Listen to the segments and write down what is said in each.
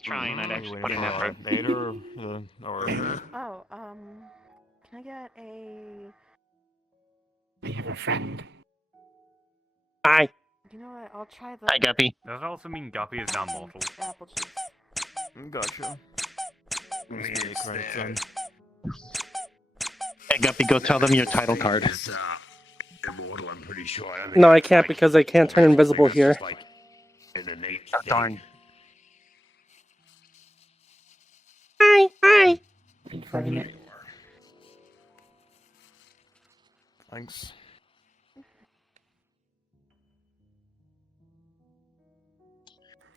was trying. I'd actually put in for effort. Vader, or Oh, can I get a... We have a friend. Hi. You know what, I'll try the Hi, Guppy. does it also mean Guppy is now mortal? apple juice. Gotcha. Must be the credits then. Hey, Guppy, go tell them your title card. Immortal, I'm pretty sure. No, I can't because I can't turn invisible here. Oh, darn. Hi. Thanks.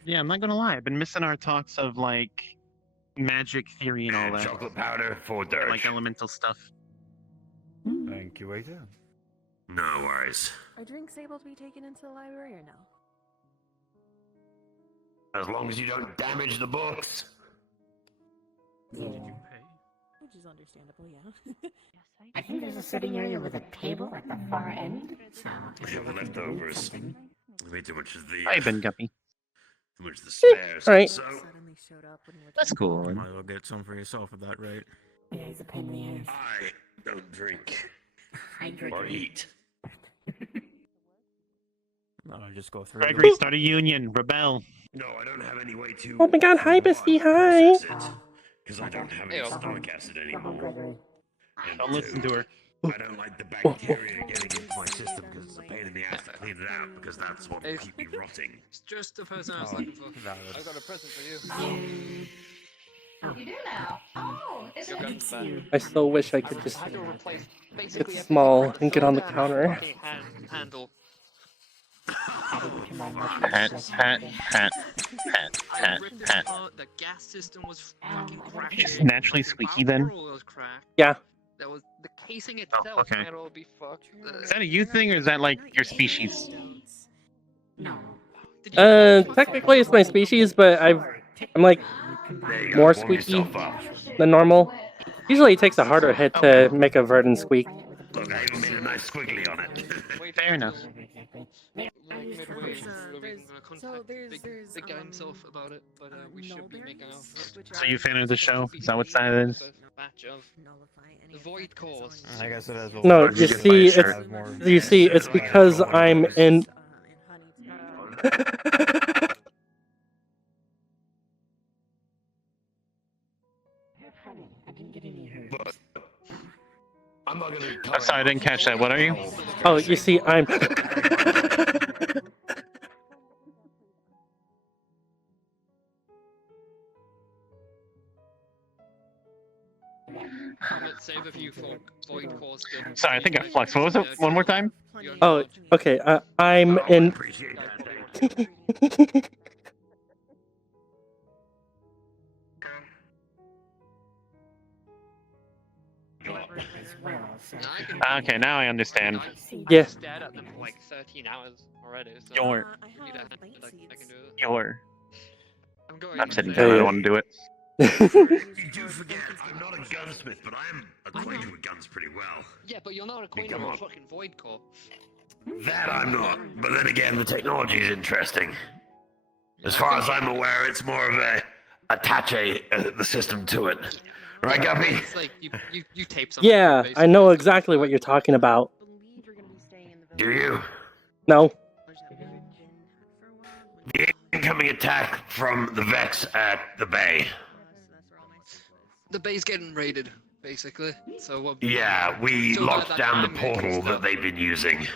Yeah, I'm not gonna lie. I've been missing our talks of, like, magic theory and all that. Chocolate powder for dirt. Like elemental stuff. Thank you, waiter. No worries. Are drinks able to be taken into the library or no? As long as you don't damage the books. Which is understandable, yeah. I think there's a sitting area with a table at the far end. So We have leftovers. Way too much of the. Hi, Ben Guppy. Too much of the spares. Alright. So. Suddenly showed up when we were That's talking. cool. Might as well get some for yourself at that rate. yeah, he's a pain in the ass. I don't drink I drink. or eat. No, I just go through. Gregory, start a union. Rebel. No, I don't have any way to. Oh my god, hi, bestie, hi. Because I don't have any stomach acid anymore. Gregory. And Don't listen to her. I don't like the bacteria getting into my system because it's a pain in the ass to clean it out because that's what will keep me rotting. It's just the person I was looking for. I got a present for you. You do now. Oh, isn't Your it? gun's back. I still wish I could just I had to replace basically get everything small around the and get on the fucking counter. handle. Hat. I ripped it apart. The gas system was fucking cracking. It's naturally squeaky then? The power was cracked. Yeah. That was the casing itself. okay. Might all be fucked. Is that a you thing or is that like your species? No. Did you Technically it's my species, but I'm like There you go, more warm squeaky yourself up. than normal. Usually it takes a harder hit to make a verdant squeak. Look, I even made a nice squiggly on it. Fair enough. Like midway, So Robin's gonna contact big guy himself about it, but we should be making our So you a fan of the show? Is that what that is? batch of the void cores. I guess it is. No, you you can see, buy a it's you see, it's because I'm in. But I'm not gonna. I'm sorry, I didn't catch that. What are you? Oh, you see, I'm. Let's save a few void cores. Sorry, I think I flexed. What was it? One more time? Oh, okay. I'm Oh, I in. appreciate that. Okay, now I understand. Yeah. I stared at them for like 13 hours already. So Your. I need have a- light I seeds. can do it. Your. I'm going. I'm sitting in down. I there. don't want to do it. You do forget, I'm not a gunsmith, but I am acquainted with guns pretty well. Yeah, but you're not acquainted come with on. fucking void core. That I'm not. But then again, the technology is interesting. As far as I'm aware, it's more of a attach the system to it. Right, Guppy? It's like you tape something. Yeah, I know exactly what you're talking about. Believe you're gonna be staying in the Do village. you? No. The incoming attack from the Vex at the bay. The bay's getting raided, basically. So what? Yeah, we So by locked that down the time, portal that they've been using.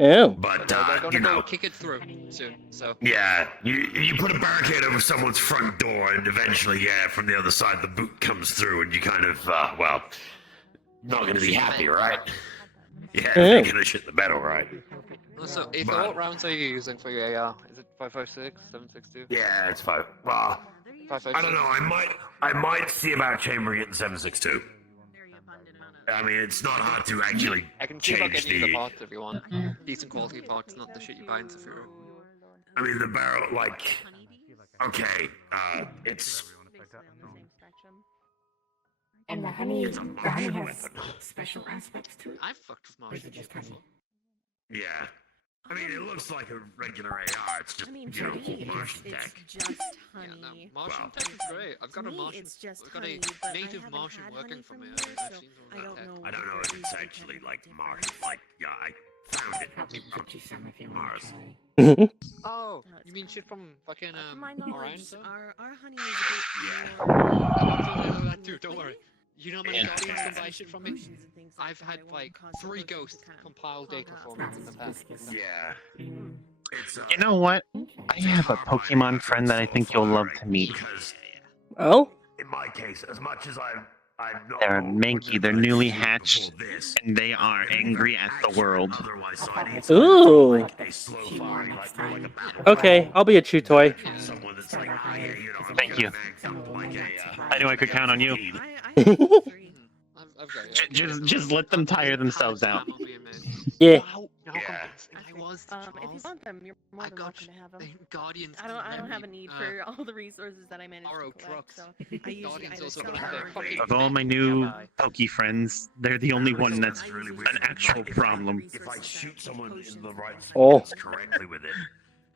Oh. But, They're gonna you go know, kick it through soon. So yeah, you put a barricade over someone's front door, and eventually, yeah, from the other side, the boot comes through, and you kind of, well, not gonna be happy, right? Yeah, Yeah. you're gonna shit the bed, alright. so if But- what rounds are you using for your AR? Is it 5.56, 7.62? Yeah, it's fine. Well, 5.56. I don't know. I might see about chambering it in 7.62. I mean, it's not hard to actually I can see about change getting you the the. parts if you want. Decent quality parts, not the shit you buy in Zafiro. I mean, the barrel, like, okay, it's. And the honey has special aspects to it. I fucked with Or is it Martians just honey? before. Yeah. I mean, it looks like a regular AR. It's just, I mean, you know, for me, Martian it's tech. just Yeah, honey. no, Martian Wow. tech is great. I've got To a me, Martian. it's just I've got honey, a but I native haven't Martian had working honey for from me. here, I've so seen some I of don't that tech. know. I don't know if it's actually like Martian. Like, yeah, I found it. Probably put you some if you want Mars. to try. Oh, No, it's you mean fine. shit from fucking From my Orion knowledge, Zone? our honey is a bit Yeah. more. I'm sure they know that too. Don't worry. liquidy. You know how many Yeah. Guardians can buy Some shit from me? potions and things like I've that. had I won't like cause the 3 potions to ghosts kind of compile clog data up. for me in the past. Yeah. It's You know what? I have a Pokemon friend that I think you'll love to meet. Because Oh? in my case, as much as I'm not. They're manky, they're newly before hatched, this, and they are angry at the world. otherwise, so I need Ooh. like a slow firing, like a battle. Okay, I'll be a chew toy. Someone that's like, oh yeah, you know, I'm Thank like you. a man, like a, I knew I could count on you. I have all 3. I've got it. Just let them tire themselves out. Yeah. Now Yeah. convinced. If I was to If you Charles, want them, you're more I than got welcome to have them. the Guardians. I don't have a let me, need for all the resources that I managed borrow to collect, trucks. so I usually Guardians either also sell got them their or fucking give Of all my mech new nearby. Poke friends, they're the only one that's I usually an sell actual them problem. if I shoot someone in the right Oh. spots correctly with it,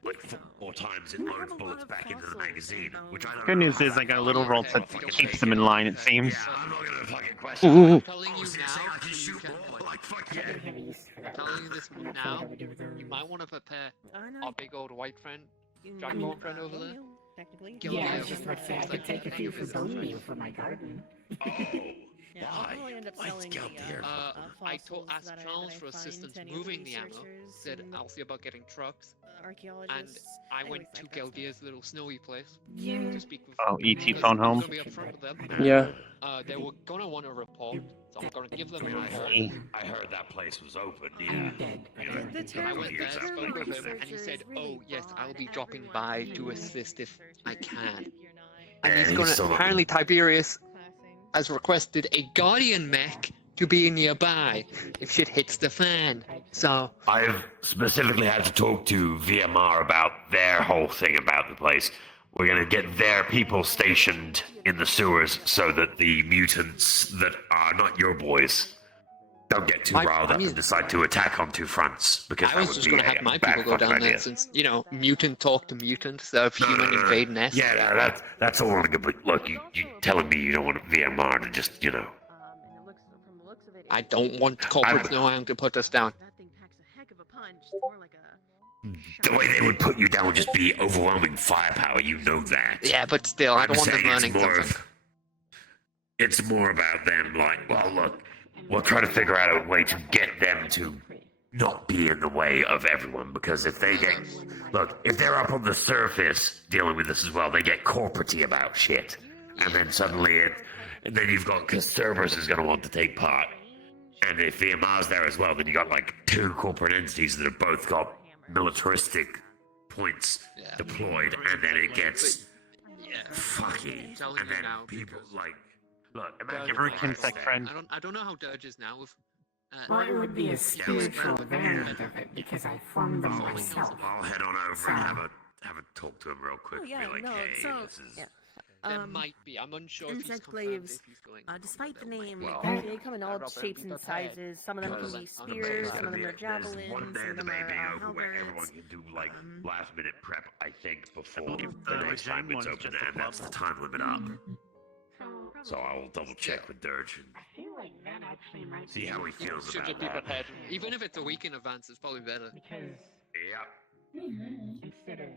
like 4 times it I have loads a lot bullets of back into the fossils, magazine, you know. which I don't Good know news how is that I got a fucking little roll works. that keeps them in line, it seems. Yeah, I'm not gonna fucking question Ooh. it. I'm telling you Oh, so you're saying now, I can so you shoot can more? play. Like, fuck yeah. I'm telling you this now. You might want to prepare I know. our big old white friend. you Dragonborn mean, friend over well, there? you, technically. Give Yeah, me I a- was just about to say, I could take a few for Boney for my garden. Oh, Yeah, why? I'll probably end up Why'd selling you get the there? I told fossils asked that Charles I for find assistance to any of moving the ammo. researchers Said and, I'll see about getting trucks. archaeologists. I anyways, went to like that stuff. Geldia's little snowy place Yeah. to speak with. Oh, ET because phone I was home. gonna be upfront with them. Yeah. They were gonna want a report, so I'm gonna give them a I report. heard that place was open. I'm Yeah. dead. Yeah. The I term, went the there, term spoke with him, and he researcher said, is really "Oh yes, I'll broad. be dropping Everyone by can to be a assist if I researcher, can." if you're not And Yeah, he's he's gonna. still- Apparently, Tiberius passing. has requested a Guardian mech to be nearby if shit hits the fan. So I've specifically had to talk to VMR about their whole thing about the place. We're gonna get their people stationed in the sewers so that the mutants that are not your boys don't get too riled up and decide to attack on 2 fronts. Because I that was would just be gonna a have my bad people go fucking down there idea. since mutant talk to mutant instead of human invade nest. Yeah, that's all good. But look, you telling me you don't want VMR to just, And it looks, from the looks of it, I don't want culprits knowing to put us down. that thing packs a heck of a punch. It's more like a the way they would put you down would just be overwhelming firepower. You know that. Yeah, but still, I don't want them saying learning something. It's more about them. Like, well, look, we'll try to figure out a way to get them to not be in the way of everyone. Because if they get, look, if they're up on the surface dealing with this as well, they get corporatey about shit, and then suddenly and then you've got because Cerberus is going to want to take part, and if VMR's there as well, then you got like 2 corporate entities that have both got militaristic points Yeah. deployed, and then it gets Yeah. fucky, I'm telling and you then now, people because- like, look, Well, imagine Give her a if Kinsec I- friend. I don't know how Dirge is now with. Well, it would be a spiritual but- variant of it because I formed them myself. I'll head on over and have a talk to him real quick. Oh, yeah, be like, no, hey, so- this is yeah. There might be. I'm unsure if he's insect confirmed glaives, if he's going. despite the name, Well- they come in all shapes and sizes. Some of them can be spears, some of them are javelins, There's one some day of the them May are being over where everyone halberds. can do like last minute prep, I think, before believe the the next time Gen it's one's open, just a and that's the club. time limit up. So I'll double check with Dirge and I feel like that actually might see how he feels Should about just be that. prepared. Even if it's a week in advance, it's probably better. because Yep. instead of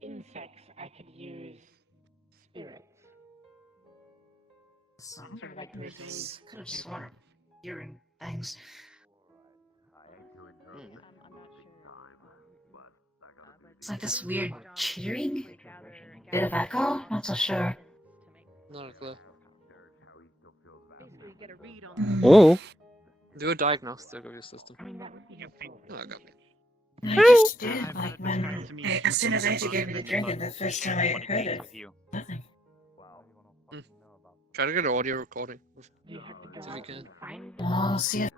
insects, I could use spirits. Sort of like these could have sworn hearing things. It's like this weird cheering, bit of echo. Not so sure. Not a clue. Basically, get a read on Oh. Do a diagnostic of your system. I mean, that would be helpful. Oh, I got me. I just did, I've had like it when, described to me as soon as Auntie gave me the but drink, and the first time I wanted to heard meet it, with you. nothing. Try to get an audio recording. You have to go See if you out can. and find. Well, see if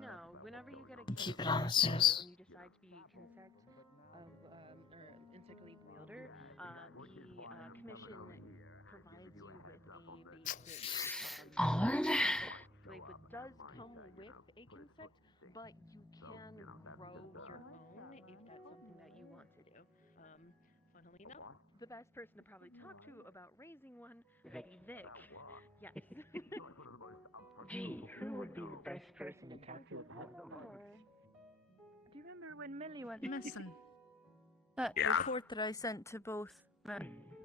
no, whenever you get a keep it on as soon as. when you decide to be insect of or insect lead wielder, the commission provides you with a basic Onward. like it does come with a consect, but you can grow your own if that's something that you want to do. Funnily enough, the best person to probably talk to about raising one would be Vic. Yes. Gee, who would be the best person to talk to about that? Do you remember when Millie went missing? That Yeah. report that I sent to both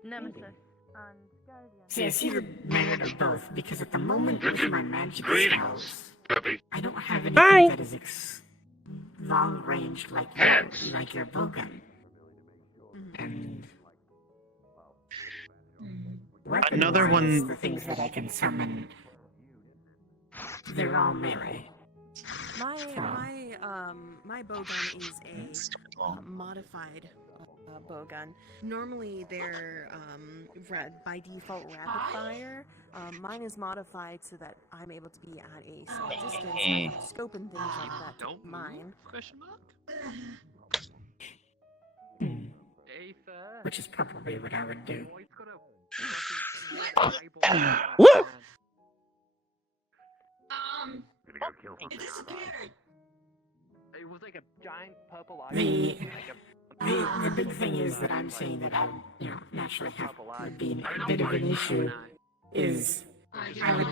Nemesis and Guardian. See, it's either merit or both, because at the moment with my magic spells, I don't have anything that is long range like your bowgun. And Another one. the things that I can summon, they're all melee. My bowgun is a modified bowgun. Normally they're by default rapid fire. Mine is modified so that I'm able to be at a safe distance. I have scope and things like that. Don't Mine. Question mark? Which is probably what I would do. What? It was like a giant purple eye. The big thing is that I'm saying that I naturally have would be a bit of an issue is I would.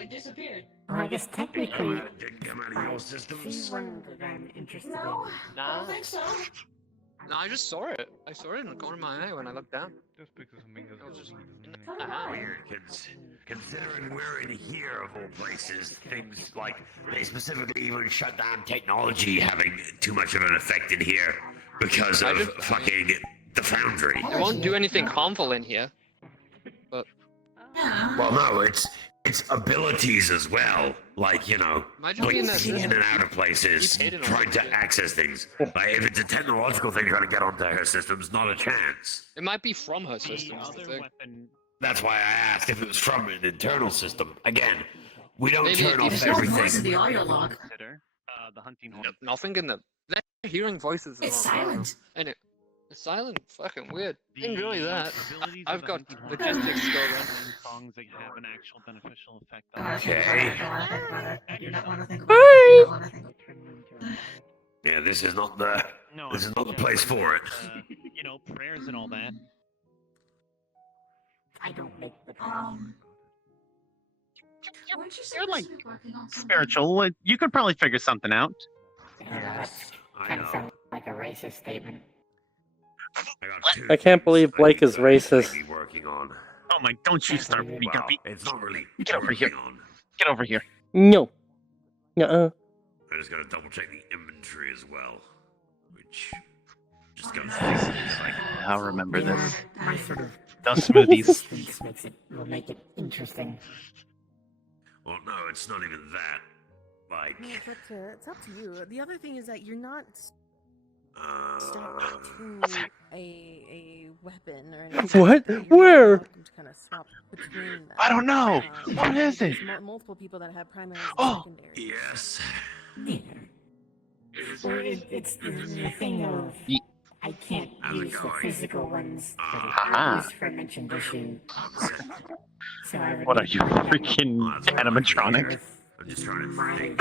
It disappeared. Well, I guess technically, Didn't come out of your systems. see one that I'm interested No, in. I don't think so. No, I just saw it. I saw it in the corner of my eye when I looked down. Just because Mingo's It was just in So the did I. Weird, considering we're in here of all places, things like they specifically even shut down technology having too much of an effect in here because of fucking the foundry. It won't do anything harmful in here. But Well, no, it's abilities as well. Like, Imagine being that blinking in system. and out of places, You paid it on trying to it. access things. Like, if it's a technological thing trying to get onto her systems, not a chance. it might be from her The system. is the other thing. weapon. That's why I asked if it was from an internal system. Again, we don't Maybe turn off it's There's no everything. voice in the audio log. Consider the hunting horn. Nothing in the. They're hearing voices. It's all around. silent. And it's silent. Fucking weird. The Didn't really that. abilities of I've the got hunting horn logistics are going. rendering songs that have an actual beneficial effect on Okay. I do not want to think Bye. about it. Yeah, this is not the No, this is I'm not the just, place for it. Prayers and all that. I don't make the Weren't you You're like supposed to be working on something? spiritual. You could probably figure something out. That's I kind of know. sounds like a racist statement. I got two I can't believe Blake is things I need to racist. be working on. Oh my! Don't you start with me, Well, Guppy. it's not really Get over here. working on. Get over here. No. Uh-uh. I just gotta double check the inventory as well. Which just goes I'll remember this. My sort of The smoothies. distance will make it interesting. Well, no, it's not even that. Like, It's up to you. The other thing is that you're not uh, to a weapon or anything. What? You're Where? welcome to kind of swap between them. I don't know. What is it? There's multiple people that have primaries and Oh. secondaries. yes. Yeah. Well, it's the thing of I can't How's it use the going? physical ones for the Ah. aforementioned issue. So I would What are need you, to have freaking animatronic? with I'm just trying to my think.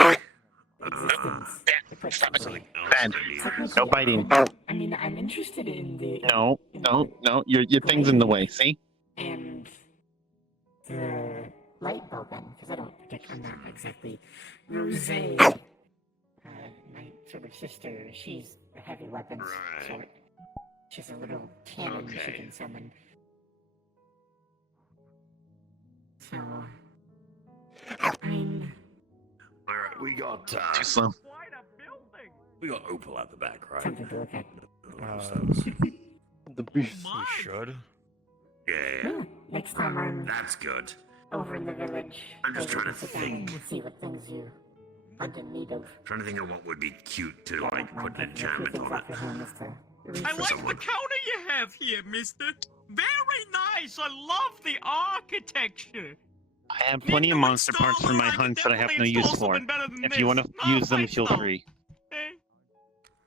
existence to put something. Bad. Technically, No biting. I mean, I'm interested in the No. Your thing's in the way. See? and the light bulb gun because I don't I'm not exactly Rose. My sort of sister, she's a heavy weapons sort. She's a little cannon she Okay. can summon. So, I mean, Alright, we got Too slow. Opal at the back, right? something to look at. The beast. We should. Yeah, Yeah, next time I'm that's good. over in the village, I'm just maybe trying we to can sit down think. and see what things you want in need of. Trying to think of what would be cute to like Might put an take me a few enchantment things on off it. your hands to I research. like the Someone. counter you have here, mister. Very nice. I love the architecture. I have plenty of monster parts for my hunts that I have no use for. If you want to use them, feel free.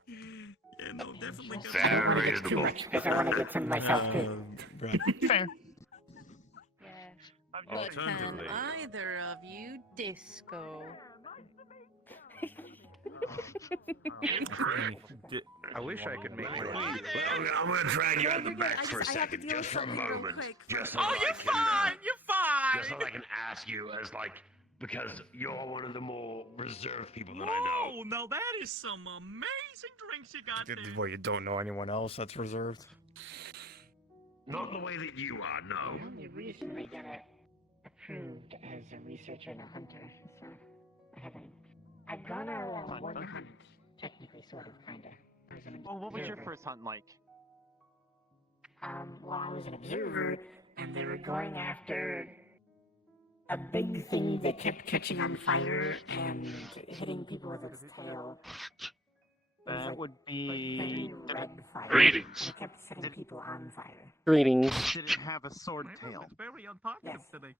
Yeah, no, definitely. Fair. I don't want to get too reasonable. much because I want to get some myself too. Fair. Yeah. But But can Alternatively- either of you disco? I wish I could make it. Well, I'm gonna drag you out the back for a I have to second, deal just with for a something real moment. quick. Just so Oh, that I you're can, fine. You're fine. just so that I can ask you as like, because you're one of the more reserved people that I know. Whoa, now that is some amazing drinks you got there. Well, you don't know anyone else that's reserved? Not the way that you are, no. The only reason I got approved as a researcher and a hunter, so I've gone on one hunt, technically, sort of, kinda. Well, what was your first hunt like? Well, I was an observer, and they were going after a big thing that kept catching on fire and hitting people with its tail. That would be... Red fire. Greetings. And it kept setting people on fire. Greetings. Did it have a sword tail? It's very untalkative today.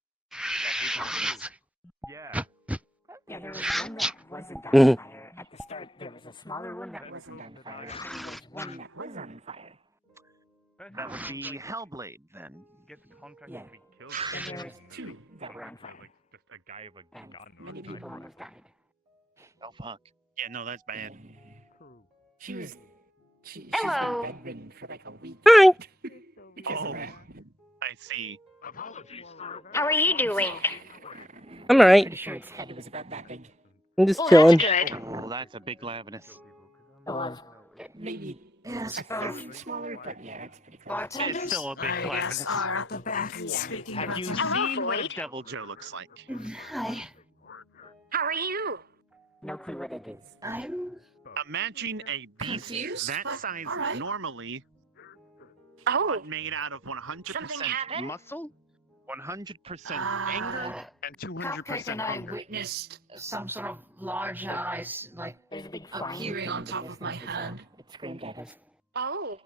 Yeah. Yeah, there was one that wasn't on fire. At the start, there was a smaller one that wasn't on fire, and there was one that was on fire. That would be Hellblade, then. Get the contract Yeah. to be killed. And there was two that were on fire. Like just a guy with a And gun. many people almost died. Oh, fuck. Yeah, no, that's bad. She's Hello. been bedridden for like a week. Hi. Because Oh. of that. I see. How are you doing? I'm alright. Pretty sure its head was about that big. I'm just Well, chilling. that's good. Oh, that's a big Lavinus. It was maybe a third smaller, but yeah, it's pretty close. It's still a big Lavinus. are at the back speaking Have you Hello, seen what a Void. Devil Joe looks like? Hi. How are you? No clue what it is. I'm Imagine a beast Confused, that but size alright. normally, Oh, but made out of 100% Something happened? muscle, 100% Ah, anger, and 200% hunger. witnessed some sort of large eyes, like There's a big flying appearing thing on in the top of my distance as well. hand. It screamed at us. oh,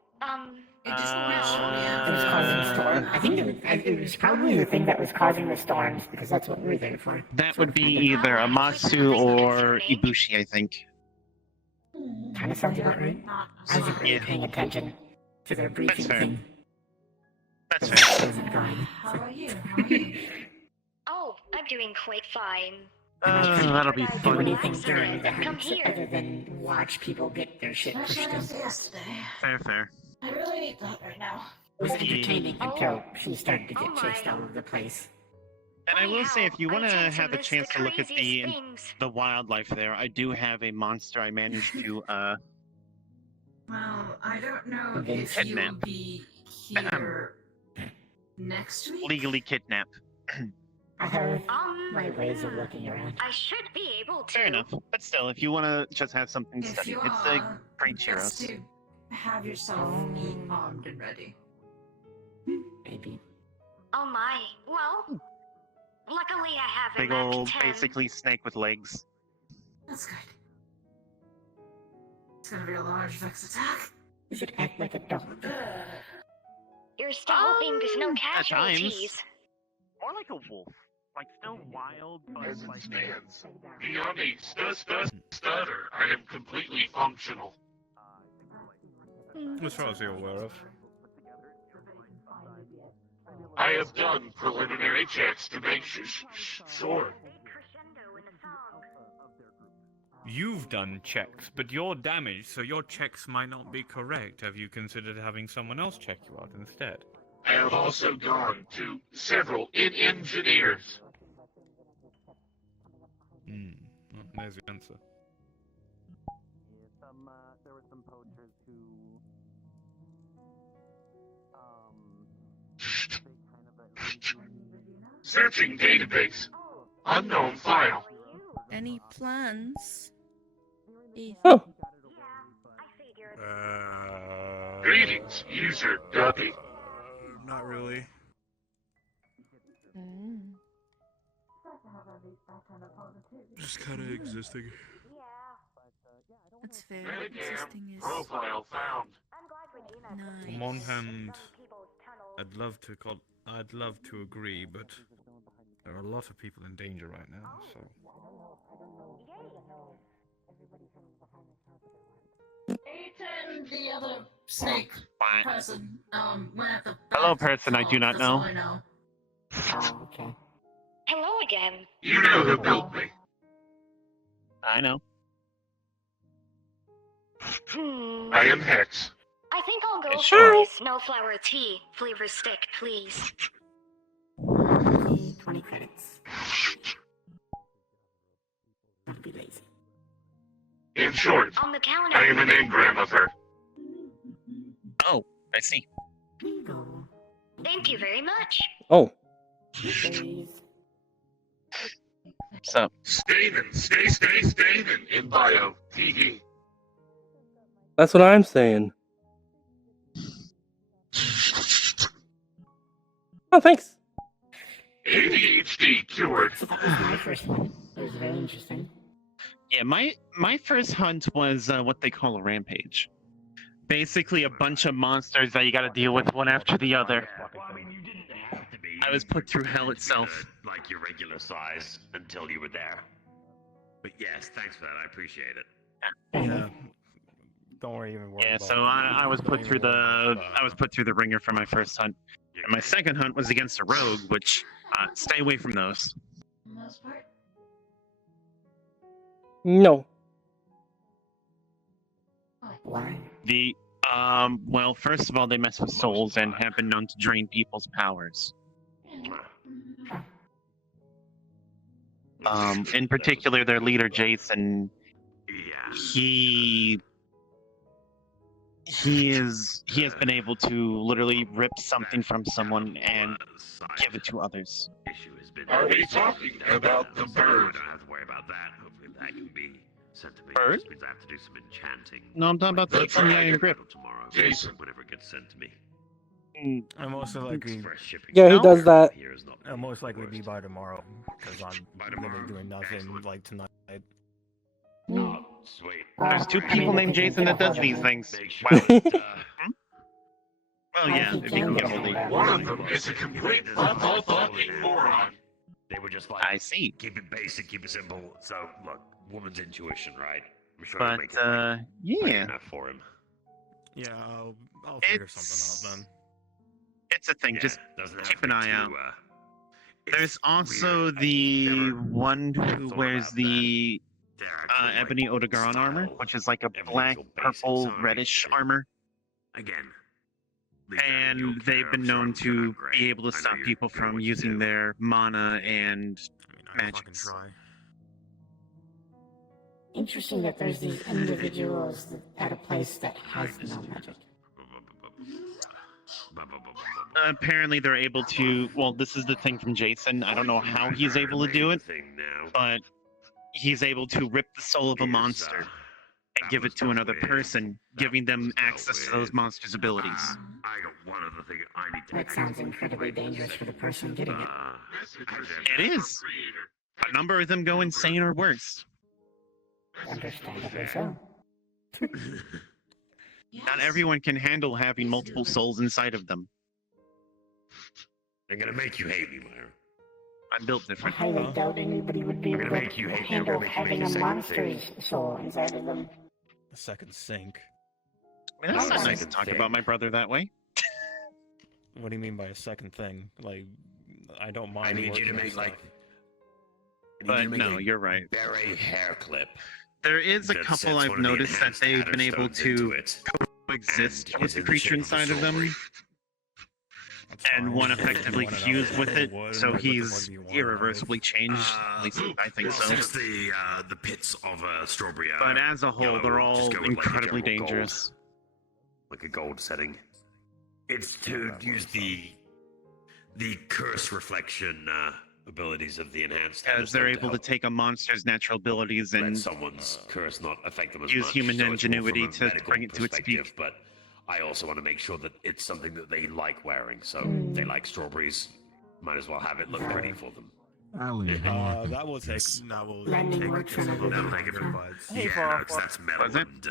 It doesn't reach It was causing a storm. I think it was probably the thing that was causing the storms, because that's what we were there for. That would be either Amatsu or Ibushi, I think. Kind of sounds about right. Not I wasn't really Yeah. paying attention to their briefing fair. thing. That's I fair. wasn't going. How about you? How are you? oh, I'm doing quite fine. That'll be Do fun. anything during the Come hunt here. other than watch people get their shit pushed Especially in. after yesterday. Fair, fair. I really need that right now. It was entertaining Oh. until she started to Oh get chased my. all over the place. And I will say, if you want to tend have a miss chance to look at craziest things. the wildlife there, I do have a monster I managed to Well, I don't know if if you Kidnap. will be here next week. legally kidnap. I have my ways of yeah. looking around. I should be able to. Fair enough. But still, if you want to just have something to If study, you it's are, a great best Chiros. to have yourself armed and ready. Maybe. Oh my. Well, luckily I have a Big Mac old, 10. basically snake with legs. That's good. It's gonna be a large vex attack. Does it act like a dog? You're still hoping there's no At times. casualties. More like a wolf. Like, still wild, but like... Beyond a stutter, I am completely functional. As far as you're aware of. I have done preliminary checks to make sure. You've done checks, but you're damaged, so your checks might not be correct. Have you considered having someone else check you out instead? I have also gone to several engineers. Well, there's the answer. There were some poachers who... Searching database. Unknown file. Any plans? Ethan? Oh. Greetings, user Guppy. Not really. Just kind of existing. That's fair. Metagam Existing is profile found. nice. On one hand, I'd love to agree, but there are a lot of people in danger right now, so... Ethan, the other snake person, went at the back. Hello, person I do not That's all know. I know. Oh, okay. Hello again. You know who built me. I know. I am Hex. I think I'll go Sure. for this Melflower tea flavor stick, please. 20 credits. Don't be lazy. In short, On the counter. I am an engram of her. Oh, I see. Bingo. Thank you very much. Oh, Days. So, Staven, Staven, in bio, TD. that's what I'm saying. Oh, thanks. ADHD cured. So that was my first one. It was very interesting. yeah, my first hunt was what they call a rampage. Basically, a bunch of monsters that you got to deal with one after the other. Well, I mean, you didn't have to be. I was put through hell itself. Like your regular size until you were there. But yes, thanks for that. I appreciate it. Yeah. Don't worry even worry Yeah, about so it. I was Don't put even through worry the about I was put through the ringer for my first hunt. And my second hunt was against a rogue, which stay away from those. For the most part. No. Why? Well, first of all, they mess with souls and have been known to drain people's powers. In particular, their leader, Jason, he has been able to literally rip something from someone and give it to others. Are we talking about the bird? I don't have to worry about that. Hopefully that can be sent to me. Bird? Just means I have to do some enchanting. No, I'm talking about the That's from the right. Iron Grip. Tomorrow, Jason. whenever it gets sent to me. I'm most likely, Express shipping. Yeah, he does that. Here is not I'll most likely worst. be by tomorrow because I'm By literally tomorrow? doing nothing Excellent. like tonight. Oh, sweet. There's two people named Jason that does these things. Make sure Wow. that, Well, yeah, if you can get hold of it. one of them is a complete fucking moron. They were just like, I see. keep it basic, keep it simple. So, look, woman's intuition, right? I'm sure you'll But, make it like yeah. enough for him. Yeah, I'll figure It's- something out then. It's a thing, Yeah, just doesn't have keep to an be eye out. too, it's There's also weird. the Never one who thought wears about the their actual, like, ebony Odegaron armor, style. which is like a Everything's black, all basic, purple, so I mean, reddish it- armor. Again. leave that in And your they've care, been I'm sure known I'm to not great. be able to I know stop you're people doing from what you using do. their mana and I mean, I can fucking magics. try. Interesting that there's these individuals at a place that has no magic. Apparently, they're able to. Well, this is the thing from Jason. I don't know how he's able to do it, but he's able to rip the soul of a monster and give it to another person, giving them access to those monsters' abilities. I got one other thing I need to That sounds incredibly dangerous for the person getting it. It is. A number of them go insane or worse. Understandably so. Not everyone can handle having multiple souls inside of them. I'm gonna make you hate me, Myra. I'm built I different. highly doubt anybody would be I'm able gonna to make you hate me. handle I'm gonna having make a you monster's soul inside of them. A second sink. I mean, that's not Oh, nice to talk about my brother that way. What do you mean by a second thing? Like, I don't mind. I need you to working on make stuff. like. But no, you're right. Beret hair clip. There is a that couple sets I've one of the noticed that enhanced they've been adder able stones into to it, coexist and with it's the in creature shape of a inside of them, strawberry. That's and fine. one If you effectively want it, fused I'll with take it, wood, so like, what the he's fuck do you want irreversibly changed. At least I think so. Since the pits of a strawberry. But as a whole, yellow, they're we'll just all go with, like, a incredibly general gold. dangerous. Like a gold setting. It's to use the curse reflection abilities of the enhanced. As they're able to help take a monster's natural abilities let and someone's curse not affect them as use much. human So it's more ingenuity from a to medical bring it to its peak. perspective, But I also want to make sure that it's something that they like wearing. So they like strawberries. Might as well have it look pretty for them. That will take. That will Lightning take works just on a little everything. That'll take it from vibes. yeah, no, 'cause that's metal Was it? and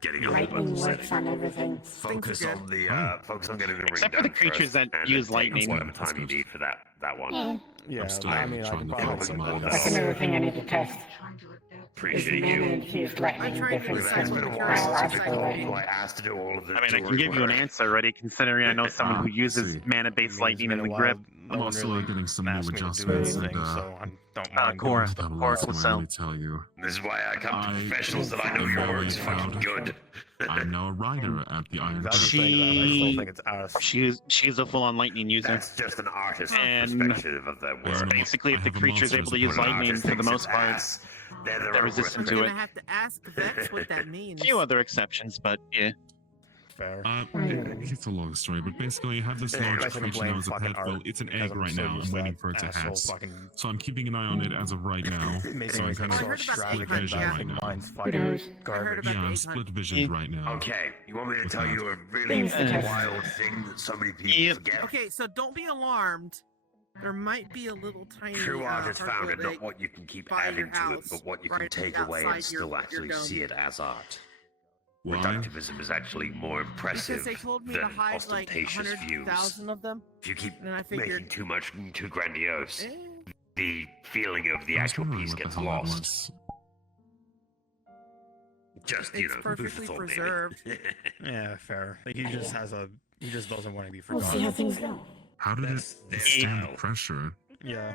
getting a Lightning little works on everything. focus on the focus on getting the ring Except for the done creatures first, that and use it takes lightning. whatever time you need for that one. Yeah. Yeah, I'm still I mean, I trying can to probably find some look at more. That's that. another thing I need to test. Trying to look there. Is Appreciate mana you. infused lightning I tried different to from It's been a while Wiccarium since biological I lightning? I asked to do all of the. I mean, I can dirty give you an work. answer already, considering I know someone who uses see. mana-based I mean, it's lightning been in a the grip. no one also really getting some new asked me to do adjustments and anything, so I don't mind Cora, doing stuff. Cora, Let what's up? me tell you. This is why I come to I professionals that I know am your very work's fucking proud. good. I'm now a writer at the Iron That's Cliff. the thing that I still think it's ass. She's a full-on lightning user. That's just an artist's And perspective of their work. basically, if I the have a creature's monster able to as a use part of lightning Artist for the thinks most it's part, ass. They're they're resistant We're to gonna it. have to ask Vex what that A means. few other exceptions, but yeah. Fair. It's a long story, but basically, I have this Yeah, large I shouldn't creature blame now as a fucking pet. Well, art it's an because egg I'm right so now. used I'm to waiting that for it to asshole hatch. fucking So I'm keeping an eye on it as of right now. making So I me kind so of heard about split egg hunt, vision yeah. right now. Mine's fucking garbage. about Yeah, the I'm egg split hunt. visioned right now. Okay, you want me to What's tell that? you a really wild thing that so many people forget? Okay, so don't be alarmed. There might be a little tiny. True art is found in hard-boiled not egg what you can keep by adding your to it, house, but what you can right take away and outside your- still your actually dome. see it as art. Why? Reductivism is actually more impressive Because they told me to than hide like ostentatious views. 100,000 of them. If you keep And I figured, making too grandiose, eh, the feeling of the I was actual wondering piece what the gets hell that lost. was. Just, it's perfectly preserved. Yeah, fair. Like, he just doesn't want to be We'll see forgotten. how things go. How did it stand the pressure? Yeah.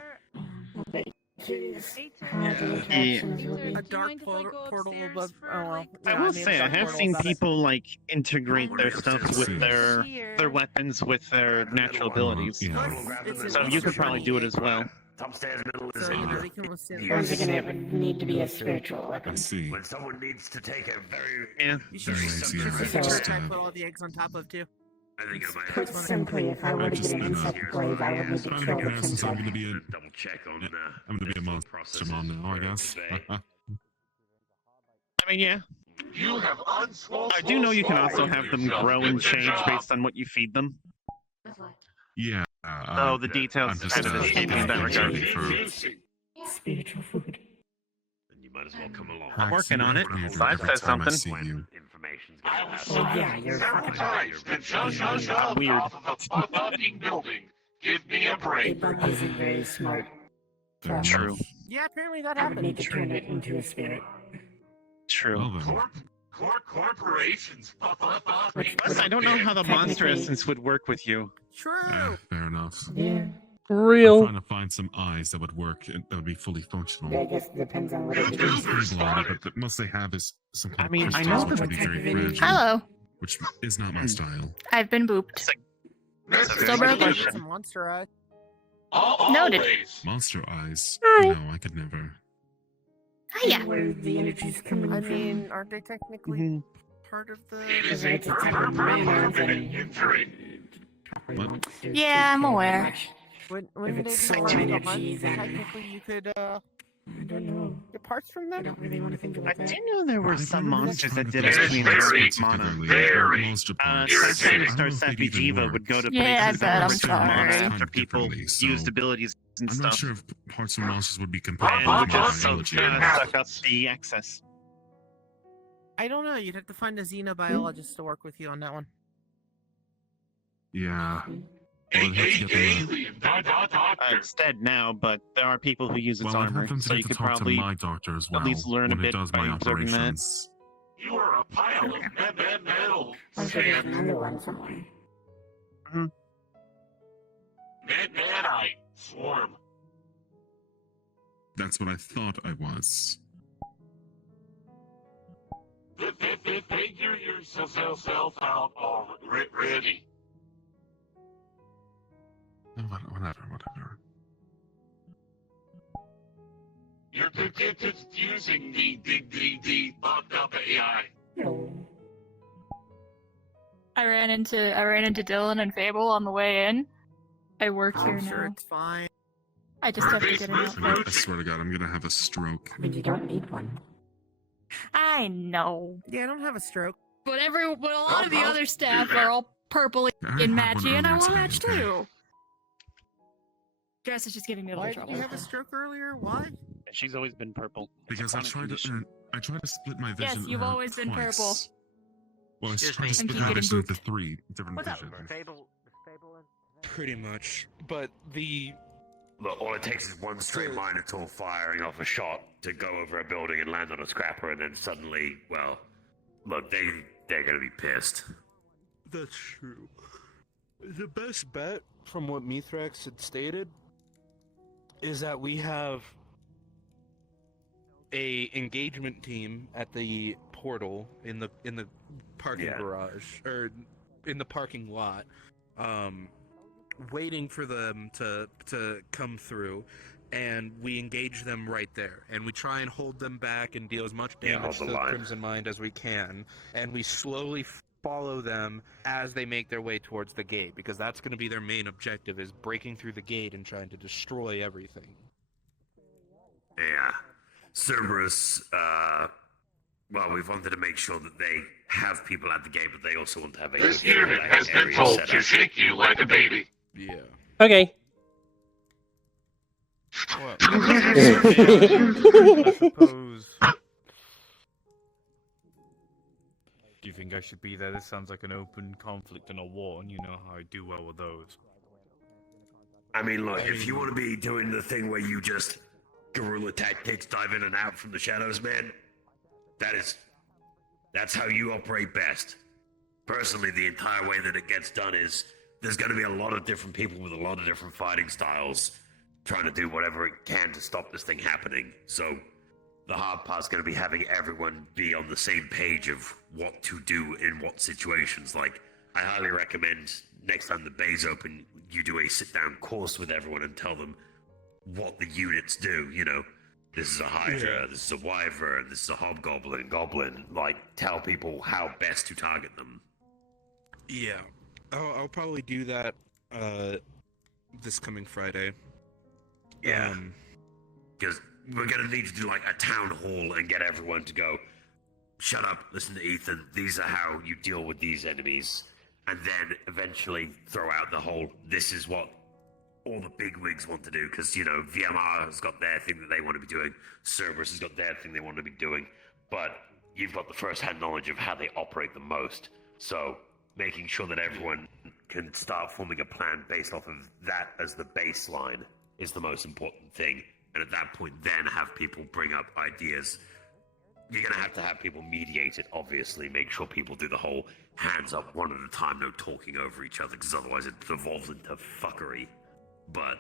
A dark portal above. Oh well. I yeah, will mean, say, I dark have portal seen above it. people like integrate their stuff with their weapons with their natural abilities. It's So an you could extra probably do it as well. Upstairs middle is So you know they can withstand. Or is it gonna need to be a spiritual I weapon? see. when someone needs to take a very Yeah. You should Very just easy, see yeah. the Just, church I put all the eggs on top of too. I think I might Put have simply, if I were to get an insect grave, I would need to Trying to kill get the an since I'm insect. gonna be a double check on I'm gonna be a monster mom now, I guess. I mean, yeah. I do know you can also have them grow and change based on what you feed them. Yeah. Oh, the details I'm just kind of escape me in that regard. Spiritual food. Then you might as well come along. I'm working on it. Weird Five every says time I something. see you. Information's Well, yeah, you're fucking Weird. A bug isn't very smart. Fair True. enough. Yeah, apparently that I would happened. need to turn it into a spirit. True. Well then. Corporations. Plus, I don't know how the monster Technically- essence would work with you. True. Fair enough. Yeah, I'm Real. trying to find some eyes that would work and that would be fully functional. I guess it depends on what it There's is. stable on it, but the most they have is some kind I of mean, I crystals, know which the would be very protective fragile, Hello. which is not my style. I've been booped. That's a Still very good broken? It's a question. monster eye. Noted. Monster eyes? Hi. No, I could never. Hiya. Where the energy's coming I from. mean, aren't they technically Mhm. part of the? Because it's a type of mana What? Yeah, I'm aware. Wouldn't they it's be soul part of the energy, hunt? then- Technically, you could I don't know. get parts from I them. don't really want to think I about that. do know there were I some remember monsters that trying did to actually think of escape this mana. particularly, monster parts. Star I don't know if Star they'd Sappy even Jiva work. would go to Yeah, I places bet, that I'm were rich in mana sorry. after people Differently, so used abilities and I'm stuff. not sure if parts of monsters would be compatible And with would my just biology. suck up the excess. I don't know. You'd have to find a xenobiologist to work with you on that one. Yeah. Well, I'd have to get them, It's dead now, but there are people who use its well, I'd armor, have them to so get you to could talk probably to my doctor as well at least learn a when bit it does by my observing that. operations. You are a pile of metal. I'm sure there's another one somewhere. Mad-eye swarm. That's what I thought I was. Figure yourself out already. Whatever. You're just using the bugged up AI. I ran into Dylan and Fable on the way in. I work here I'm sure now. it's fine. I just have to get an outfit. I swear to God, I'm gonna have a stroke. But you don't need one. I know. Yeah, I don't have a stroke. But a lot of the other staff are all purpley I had and one matchy, and I earlier want today, match okay? too. Dress is just giving me a Why little did trouble. you have a stroke earlier? Why? She's always been purple. Because I tried to split my vision. Yes, you've always been twice. purple. Well, I Excuse tried me. to And split keep my getting vision booped. into 3 different What's up? visions. Pretty much. But the Look, all it takes is one straight Minotaur firing off a shot to go over a building and land on a scrapper, and then suddenly, well, look, they're gonna be pissed. That's true. The best bet, from what Mithrax had stated, is that we have a engagement team at the portal in the parking garage or in the parking lot, waiting for them to come through, and we engage them right there, and we try and hold them back and deal as much damage to the Crimson Mind as we can, and we slowly follow them as they make their way towards the gate, because that's going to be their main objective, is breaking through the gate and trying to destroy everything. Yeah. Cerberus, well, we've wanted to make sure that they have people at the gate, but they also want to have a... This unit has been told to shake you like a baby. Yeah. Okay. Well, I suppose... Do you think I should be there? This sounds like an open conflict and a war, and you know how I do well with those. I mean, look, if you want to be doing the thing where you just guerrilla tactics, dive in and out from the shadows, man, that's how you operate best. Personally, the entire way that it gets done is there's going to be a lot of different people with a lot of different fighting styles trying to do whatever it can to stop this thing happening. So the hard part's going to be having everyone be on the same page of what to do in what situations. Like, I highly recommend next time the bay's open, you do a sit-down course with everyone and tell them what the units do. You know, this is a Hydra, this is a Wyvern, this is a Hobgoblin, Goblin. Like, tell people how best to target them. Yeah, I'll probably do that this coming Friday. Yeah, because we're gonna need to do like a town hall and get everyone to go, shut up, listen to Ethan, these are how you deal with these enemies, and then eventually throw out the whole, this is what all the bigwigs want to do, because, you know, VMR has got their thing that they want to be doing, Cerberus has got their thing they want to be doing, but you've got the first-hand knowledge of how they operate the most, so making sure that everyone can start forming a plan based off of that as the baseline is the most important thing. And at that point, then have people bring up ideas. You're going to have people mediate it, obviously. Make sure people do the whole hands up one at a time, no talking over each other, because otherwise it devolves into fuckery. But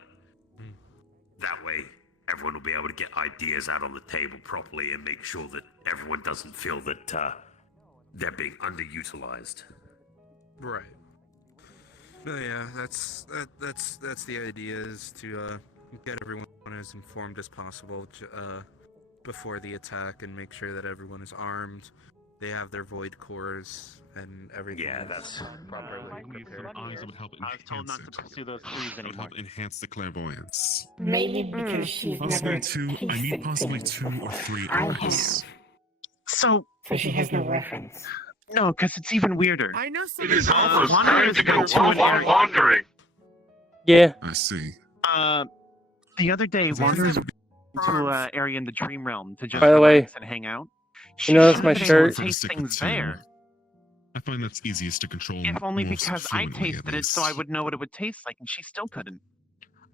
that way, everyone will be able to get ideas out on the table properly and make sure that everyone doesn't feel that they're being underutilized. Right. No, yeah, that's the idea, is to get everyone as informed as possible before the attack, and make sure that everyone is armed, they have their void cores, and everything. Yeah, that's properly prepared. Eyes would help I was told not to pursue those clues That would anymore. help enhance the clairvoyance. Maybe because she's never I need possibly things 2 or before. 3 I eyes. So she has no reference. no, because it's even weirder. I know It is something. almost Wanderer time is to go going to an area. wandering. Yeah. I see. The other day, Wanderer's to an area in the Dream Realm to just By the way, relax and hang out. you notice my She's been able to shirt? taste things there. I find that's easiest to control. If only more because I fluently, at tasted it, so I least. would know what it would taste like, and she still couldn't.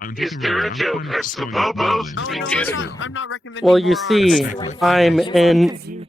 I'm Is taking there a I'm joke? fine with That's just the going out Bobos? wandering. Oh, no, I'm not recommending Well, you more, see, I'm in.